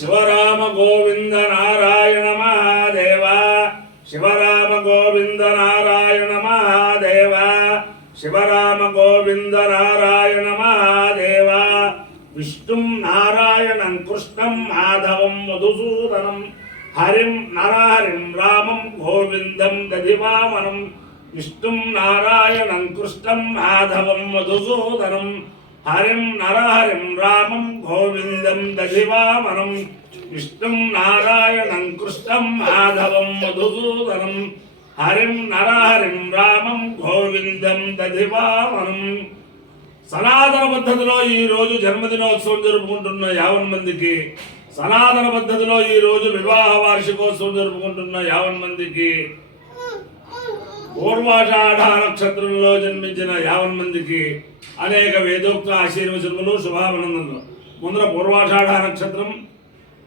शिवराम गोविंद नारायण महादेव शिवराम गोविंद नारायण महादेव शिवराम गोविंद नारायण महादेव विष्णुं नारायणं कृष्णं माधवं मधुसूदनं हरिं नरहरिं रामं गोविंदं दधिवामनं विष्णुं नारायणं कृष्णं माधवं मधुसूदनं हरिं नरहरिं रामं गोविंदं दधिवामनं विष्णुं नारायणं कृष्णं माधवं मधुसूदनं हरिं नरहरिं रामं गोविंदं दधिवामनं సనాతన పద్ధతిలో ఈ రోజు జన్మదినోత్సవం జరుపుకుంటున్న 50 మందికి, సనాతన పద్ధతిలో ఈ రోజు వివాహ వార్షికోత్సవం జరుపుకుంటున్న 50 మందికి, పూర్వాషాఢ నక్షత్రంలో జన్మించిన 50 మందికి అనేక వేదోక్త ఆశీర్వచనములు శుభాభినందనలు. ముందర పూర్వాషాఢ నక్షత్రం,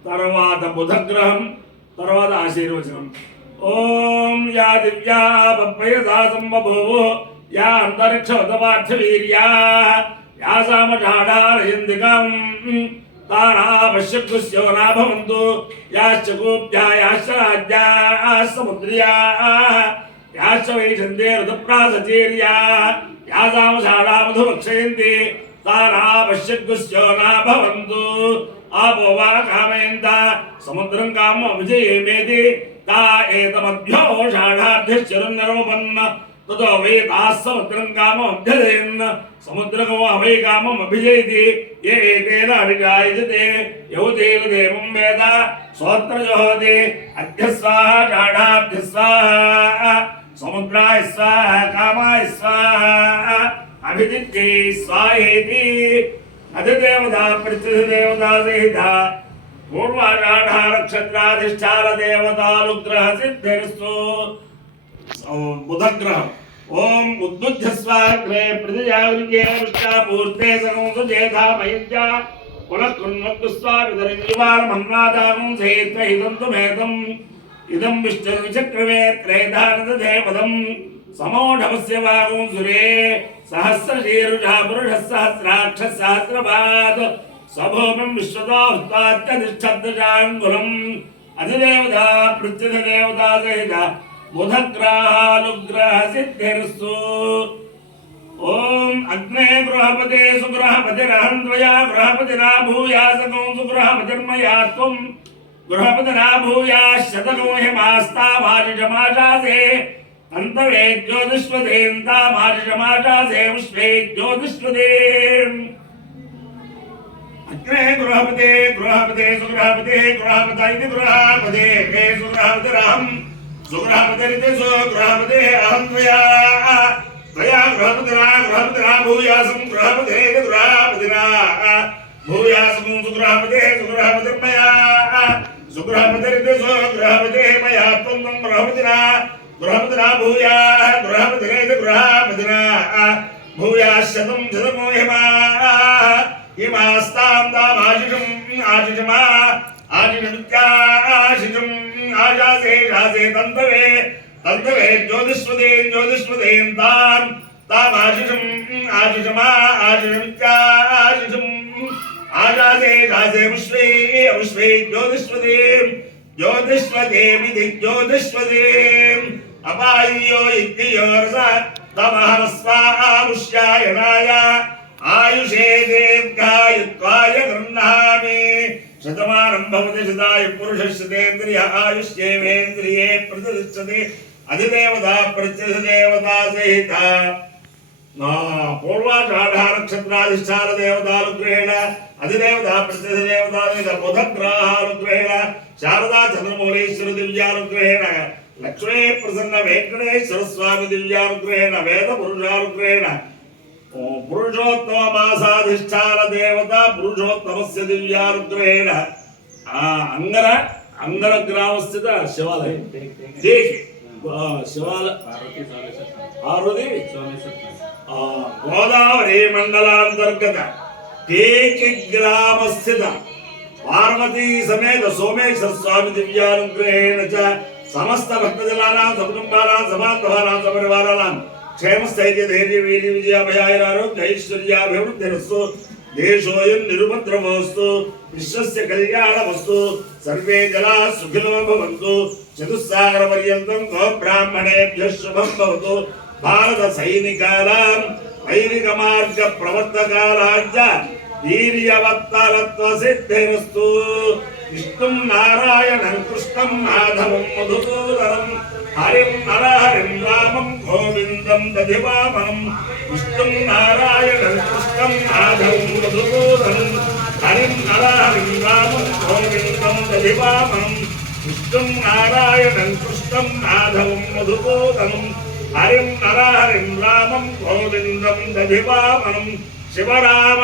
తర్వాత బుధగ్రహం, తర్వాత ఆశీర్వచనం. ఓం యా దివ్యా పప్పయదా సంబభూవు या अंतरिक्षवतपार्थवीर्या या सामठाढारयन्तिकां तारापश्यकुस्यो न भवन्तु याश्च गोप्या याश्च राज्याः समुद्र्याः याश्च वैशन्ते ऋतुप्रासचीर्या या सामठाढा मधुभक्षयन्ति तारापश्यकुस्यो न भवन्तु आपो वा कामयन्ता समुद्रं कामो विजयेमेति ता एतमभ्यो षाढाभ्यश्चरुन्नरोपन्न ततो वै ताः समुद्रं काममभ्यजयन् समुद्रको वै काममभिजयति ये एतेन अभिजायते यौतेन देवं वेद स्वत्र जोहति अद्य स्वाहा षाढाभ्यः स्वाहा समुद्राय स्वाहा कामाय स्वाहा अभिजित्यै स्वाहेति अधिदेवता प्रत्यधिदेवता सहिता पूर्वाषाढा नक्षत्राधिष्ठान देवतानुग्रह सिद्धिर्स्तु बुधग्रह ओम उद्बुद्ध स्वाग्रे प्रतिजागृत्ये विष्टापूर्ते संसुजेथा मयज्ञा पुनः कुन्वक्तु स्वाविदरिञ्जुवार मन्नादामं सेत्वहितं मेदम् इदं विष्णुर्विचक्रमे त्रैधानदधेपदं समोढवस्य वागं सुरे सहस्रशीरुषा पुरुषः सहस्राक्षः सहस्रपाद सभूमिं विश्वतो हस्तात्यधिष्ठद्दशाङ्गुलम् अधिदेवता प्रत्यधिदेवता सहिता बुधग्रहानुग्रह सिद्धिर्स्तु ओम अग्ने गृहपते सुगृहपतिरहं त्वया गृहपतिना भूयासको सुगृहपतिर्मया त्वं गृहपतिना भूयाश्शतको हिमास्ता मारिषमाशासे अन्तवे ज्योतिष्वदेन्ता मारिषमाशासे विश्वे ज्योतिष्वदे अग्ने गृहपते गृहपते सुगृहपते गृहपता इति गृहपते हे सुगृहपतिरहं सुगृहपतिरिति सुगृहपते अहं त्वया गृहपतिना भूयासं गृहपतेति गृहपतिना भूयासं सुगृहपते सुगृहपतिर्मया सुगृहपतिरिति सुगृहपते मया त्वं गृहपतिना गृहपतिरेति गृहपतिना भूयाश्शतं शतमो हिमास्तां तामाशिषम् आशिषमा आशिषमित्याशिषम् आशासे शासे तन्तवे तन्तवे ज्योतिष्वदेन तामाशिषम् आशिषमा आशिषमित्याशिषम् आशासे शासे विश्वे अविश्वे ज्योतिष्वदेमिति ज्योतिष्वदेम् अपाय्यो इत्यो रस तमहमस्वामुष्यायणाय आयुषे दीर्घायुत्वाय गृह्णामि शतमानं भवति शतायुः पुरुषः शतेन्द्रिय आयुष्येवेन्द्रिये प्रतिष्ठते अधिदेवता प्रत्यधिदेवता सहिता पूर्वाषाढ नक्षत्राधिष्ठान देवतानुग्रहेण अधिदेवता प्रत्यधिदेवता सहित बुधग्रहानुग्रहेण शारदा चन्द्रमौलीश्वर दिव्यानुग्रहेण लक्ष्मी प्रसन्न वेंकटेश्वर स्वामी दिव्यानुग्रहेण वेद पुरुषानुग्रहेण पुरुषोत्तम मासाधिष्ठान देवता पुरुषोत्तमस्य दिव्यानुग्रहेण अंगर ग्रामस्थित शिवालय देखे शिवालय पार्वती गोदावरी मंडलांतर्गत देखे ग्रामस्थित पार्वती समेत सोमेश्वर स्वामी दिव्यानुग्रहेण च समस्त भक्तजनानां सकुटुम्बानां समान्तभानां सपरिवाराणां क्षेम स्थैर्य धैर्य वीर्य विजयाभयारोग्य ऐश्वर्याभिवृद्धिरस्तु देशोऽयं निरुपद्रवोऽस्तु विश्वस्य कल्याणमस्तु सर्वे जनाः सुखिनो भवन्तु चतुस्सागरपर्यन्तं गोब्राह्मणेभ्यः शुभं भवतु भारतसैनिकानां वैदिकमार्गप्रवर्तकानाञ्च वीर्यवत्तरत्वसिद्धिरस्तु विष्णुं नारायणं कृष्णं माधवं मधुसूदनं हरिं नरहरिं रामं गोविन्दं दधिवामनं विष्णुं नारायणं कृष्णं माधवं मधुसूदनं हरिं नरहरिं रामं गोविन्दं दधिवामनं विष्णुं नारायणं कृष्णं माधवं मधुसूदनं हरिं नरहरिं रामं गोविन्दं दधिवामनं शिवराम